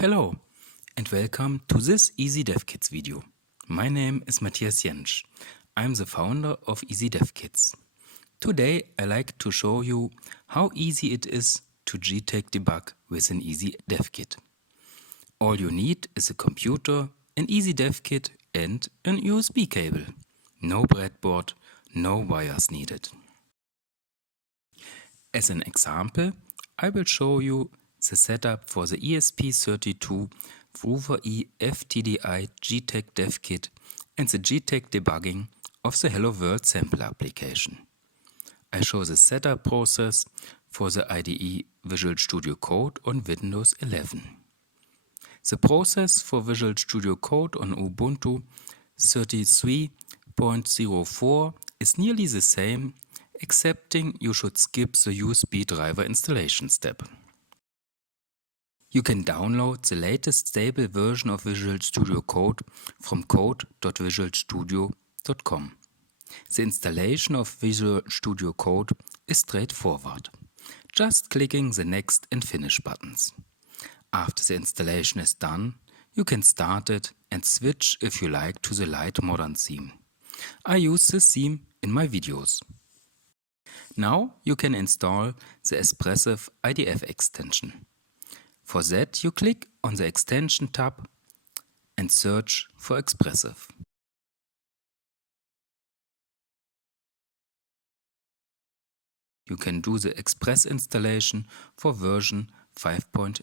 Hello and welcome to this EasyDevKits video. My name is Matthias Jentsch. I'm the founder of EasyDevKits. Today I like to show you how easy it is to JTAG debug with an EasyDevKit. All you need is a computer, an EasyDevKit and an USB cable. No breadboard, no wires needed. As an example, I will show you the setup for the ESP32 Woover-E FTDI JTAG dev kit and the JTAG debugging of the Hello World sample application. I show the setup process for the IDE Visual Studio Code on Windows 11. The process for Visual Studio Code on Ubuntu 33.04 is nearly the same, excepting you should skip the USB driver installation step. You can download the latest stable version of Visual Studio Code from code.visualstudio.com. The installation of Visual Studio Code is straightforward. Just clicking the Next and Finish buttons. After the installation is done, you can start it and switch if you like to the light modern theme. I use this theme in my videos. Now you can install the Espressif IDF extension. For that, you click on the Extension tab and search for Espressif. You can do the Express installation for version 5.1.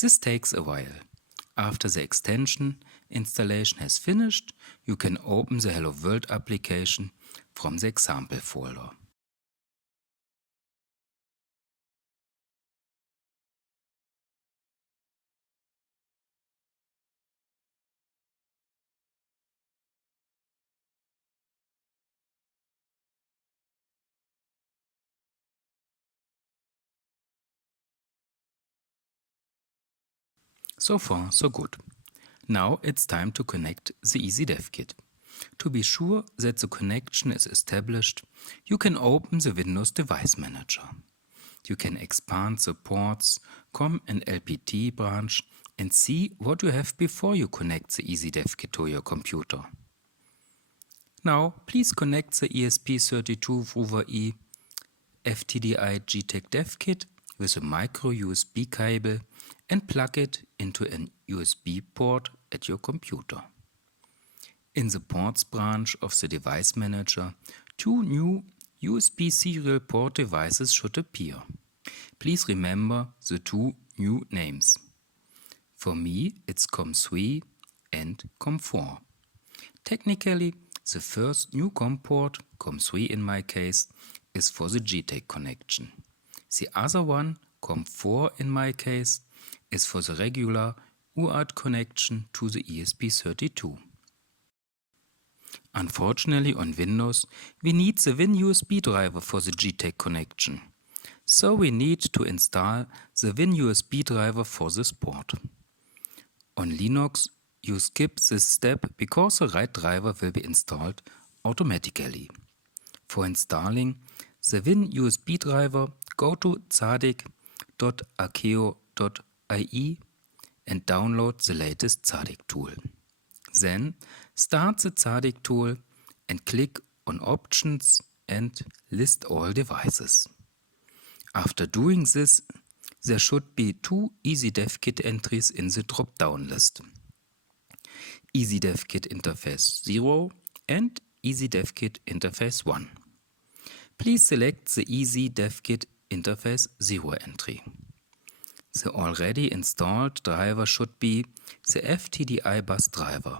This takes a while. After the extension installation has finished, you can open the Hello World application from the example folder. So far, so good. Now it's time to connect the EasyDevKit. To be sure that the connection is established, you can open the Windows Device Manager. You can expand the ports, COM and LPT branch and see what you have before you connect the EasyDevKit to your computer. Now, please connect the ESP32 Woover-E FTDI JTAG dev kit with a micro USB cable and plug it into an USB port at your computer. In the Ports branch of the Device Manager, two new USB serial port devices should appear. Please remember the two new names. For me, it's COM3 and COM4. Technically, the first new COM port, COM3 in my case, is for the JTAG connection. The other one, COM4 in my case, is for the regular UART connection to the ESP32. Unfortunately, on Windows, we need the WinUSB driver for the JTAG connection. So we need to install the WinUSB driver for this port. On Linux, you skip this step because the right driver will be installed automatically. For installing the WinUSB driver, go to tzaddik.akeo.ie and download the latest Tzaddik tool. Then start the Tzaddik tool and click on Options and List all devices. After doing this, there should be two EasyDevKit entries in the drop-down list. EasyDevKit Interface 0 and EasyDevKit Interface 1. Please select the EasyDevKit Interface 0 entry. The already installed driver should be the FTDI bus driver.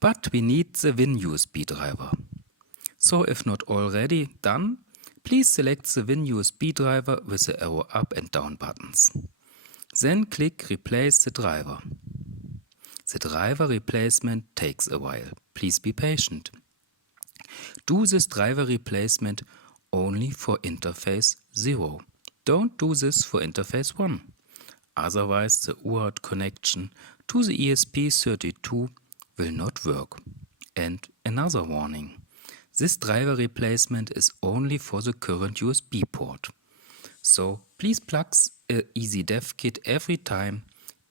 But we need the WinUSB driver. So if not already done, please select the WinUSB driver with the arrow up and down buttons. Then click Replace the driver. The driver replacement takes a while. Please be patient. Do this driver replacement only for Interface 0. Don't do this for Interface 1. Otherwise the UART connection to the ESP32 will not work. And another warning. This driver replacement is only for the current USB port. So please plug a EasyDevKit every time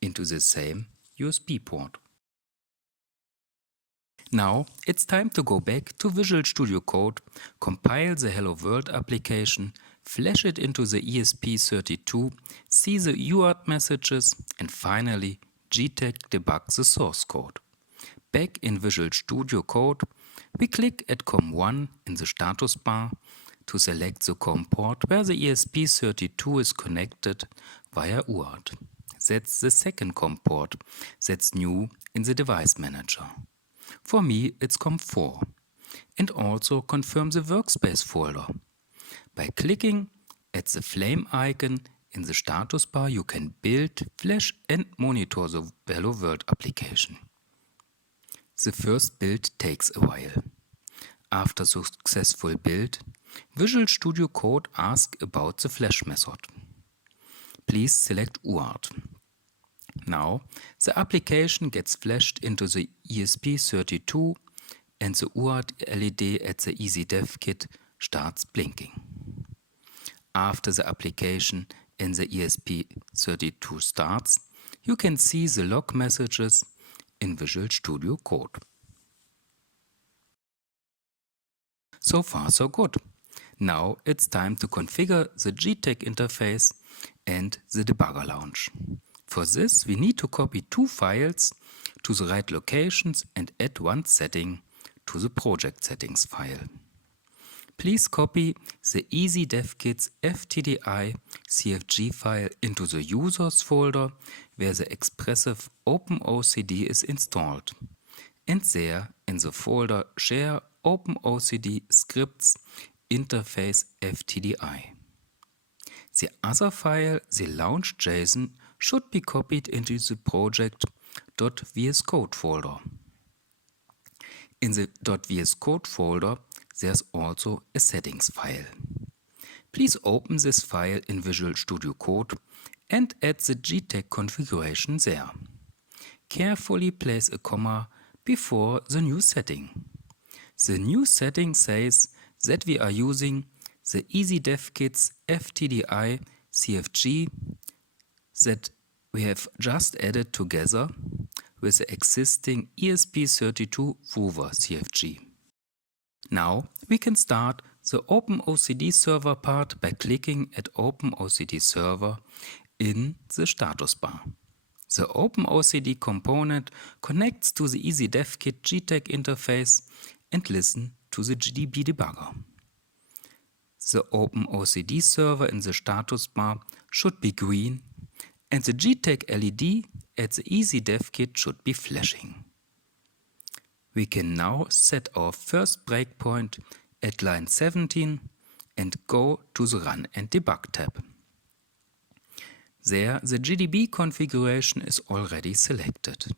into the same USB port. Now it's time to go back to Visual Studio Code, compile the Hello World application, flash it into the ESP32, see the UART messages, and finally JTAG debug the source code. Back in Visual Studio Code, we click at COM1 in the status bar to select the COM port where the ESP32 is connected via UART. That's the second COM port that's new in the device manager. For me, it's COM4. And also confirm the workspace folder. By clicking at the flame icon in the status bar, you can build, flash and monitor the Hello World application. The first build takes a while. After successful build, Visual Studio Code asks about the flash method. Please select UART. Now, the application gets flashed into the ESP32 and the UART LED at the EasyDevKit starts blinking. After the application in the ESP32 starts, you can see the log messages in Visual Studio Code. So far so good. Now it's time to configure the JTAG interface and the debugger launch. For this, we need to copy two files to the right locations and add one setting to the project settings file. Please copy the easydevkits-wch.cfg file into the users folder where the expressive OpenOCD is installed, and there in the folder share OpenOCD scripts interface ftdi. The other file, the launch.json, should be copied into the project.vscode folder. In the .vscode folder, there's also a settings file. Please open this file in Visual Studio Code and add the JTAG configuration there. Carefully place a comma before the new setting. The new setting says that we are using the easydevkits-wch.cfg that we have just added together with the existing ESP32 Woover CFG. Now we can start the OpenOCD server part by clicking at OpenOCD server in the status bar. The OpenOCD component connects to the EasyDevKit JTAG interface and listens to the GDB debugger. The OpenOCD server in the status bar should be green and the JTAG LED at the EasyDevKit should be flashing. We can now set our first breakpoint at line 17 and go to the Run and Debug tab. There, the GDB configuration is already selected.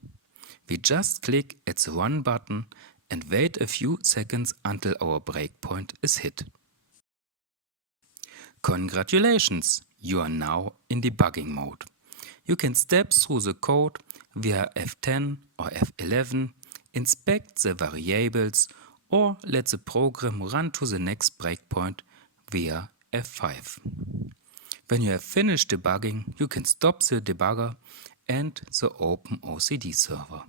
We just click at the Run button and wait a few seconds until our breakpoint is hit. Congratulations! You are now in debugging mode. You can step through the code via F10 or F11, inspect the variables, or let the program run to the next breakpoint via F5. When you have finished debugging, you can stop the debugger and the OpenOCD server.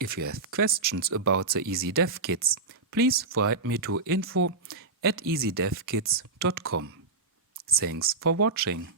If you have questions about the EasyDevKits, please write me to info@easydevkits.com. Thanks for watching.